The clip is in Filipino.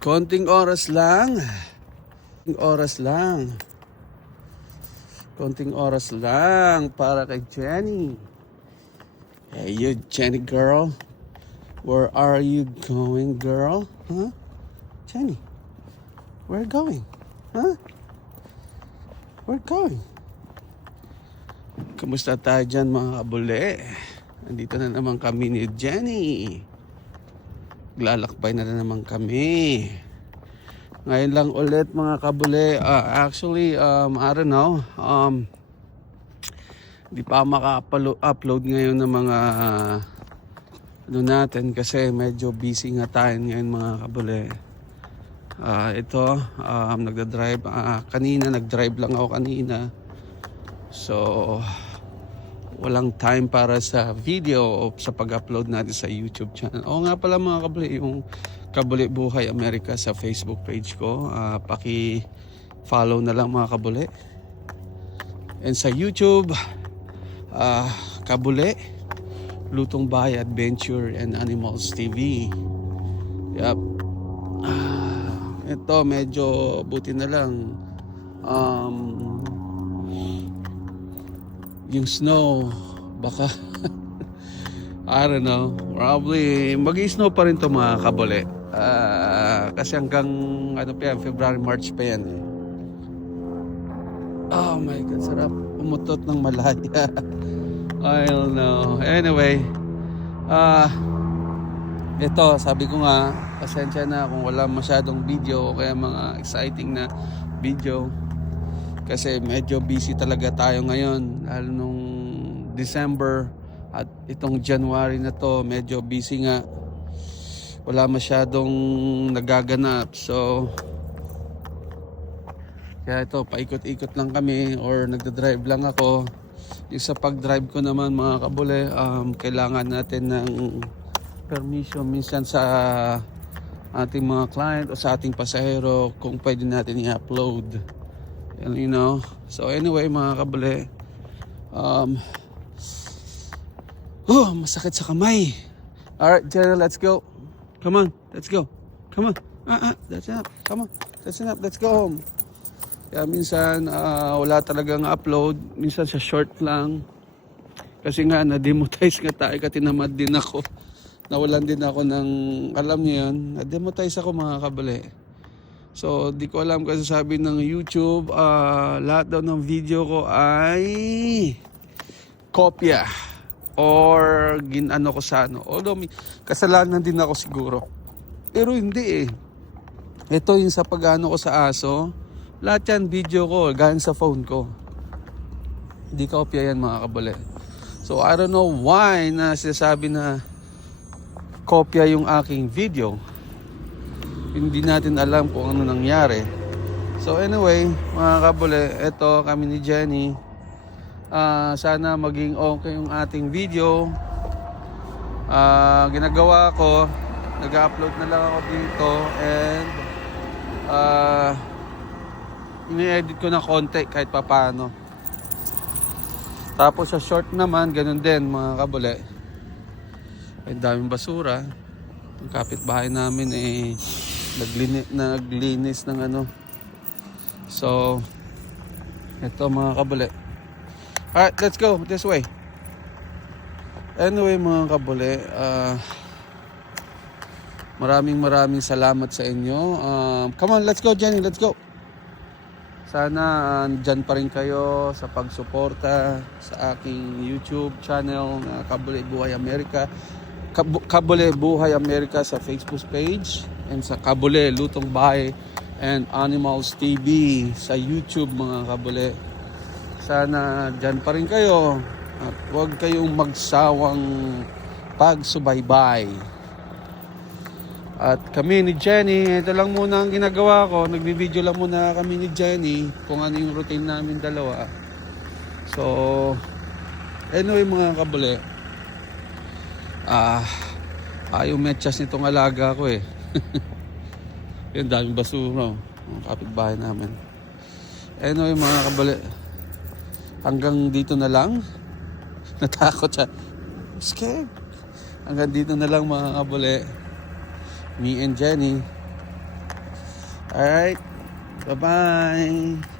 Konting oras lang. Konting oras lang. Konting oras lang para kay Jenny. Hey, you Jenny girl. Where are you going, girl? Huh? Jenny, where going? Huh? Where going? Kamusta tayo dyan mga kabule? Nandito na naman kami ni Jenny. Lalakbay na naman kami. Ngayon lang ulit mga kabule. Actually, I don't know. Di pa maka-upload ngayon ng mga ano natin kasi medyo busy nga tayo ngayon mga kabule. Ito, nagda-drive. Kanina, nag-drive lang ako kanina. So, walang time para sa video o sa pag-upload natin sa YouTube channel. Oo nga pala mga kabule, yung Kabule Buhay Amerika sa Facebook page ko. Paki-follow na lang mga kabule. And sa YouTube, Kabule, Lutong Bahay Adventure and Animals TV. Yup. Ito medyo buti na lang. Yung snow, baka I don't know, probably mag-i-snow pa rin to mga kabole. Kasi hanggang ano pa yan, February, March pa yan eh. Oh my God, sarap umutot ng malaya. I don't know. Anyway, ito, sabi ko nga, pasensya na kung wala masyadong video o kaya mga exciting na video. Kasi medyo busy talaga tayo ngayon, lalo nung December at itong January na to, medyo busy nga. Wala masyadong nagaganap. So, kaya ito, paikot-ikot lang kami or nagda-drive lang ako. Yung sa pag-drive ko naman mga kabule, kailangan natin ng permission minsan sa ating mga client o sa ating pasahero kung pwede natin i-upload. You know, so anyway mga kabule, masakit sa kamay. Alright, Jenna, let's go. Come on, let's go. Come on, that's enough. Come on, that's enough. Let's go home. Kaya minsan wala talagang upload, minsan sa short lang. Kasi nga na-demotize nga tayo, katinamad din ako. Nawalan din ako ng, alam niyo yun, na-demotize ako mga kabule. So, di ko alam kasi sabi ng YouTube, lahat daw ng video ko ay kopya or ginano ko sa ano. Although, kasalanan din ako siguro. Pero hindi eh. Ito yung sa pag-ano ko sa aso, lahat yan video ko, galing sa phone ko. Hindi kopya yan mga kabule. So, I don't know why na sinasabi na kopya yung aking video. Hindi natin alam kung ano nangyari. So anyway, mga kabule, eto kami ni Jenny. Sana maging okay yung ating video. Ginagawa ko, nag-upload na lang ako dito and ini-edit ko na konti kahit papaano. Tapos sa short naman, ganun din mga kabule. Ay daming basura. Ang kapitbahay namin naglinis ng ano. So ito mga kabule. Alright, let's go this way. Anyway mga kabule, maraming salamat sa inyo. Come on, let's go Jenny, let's go. Sana dyan pa rin kayo sa pagsuporta sa aking YouTube channel na Kabule Buhay Amerika. Kabule Buhay Amerika sa Facebook page and sa Kabule Lutong Bahay and Animals TV sa YouTube mga kabule. Sana dyan pa rin kayo at huwag kayong magsawang pagsubaybay. At kami ni Jenny, ito lang muna ang ginagawa ko. Nagbibideo lang muna kami ni Jenny kung ano yung routine namin dalawa. So, anyway mga kabule, ayaw metyas nitong alaga ko eh. Yung daming basura, ang kapitbahay namin. Anyway mga kabule, hanggang dito na lang. Natakot siya. Scared. Hanggang dito na lang mga kabule. Me and Jenny. Alright. Bye-bye.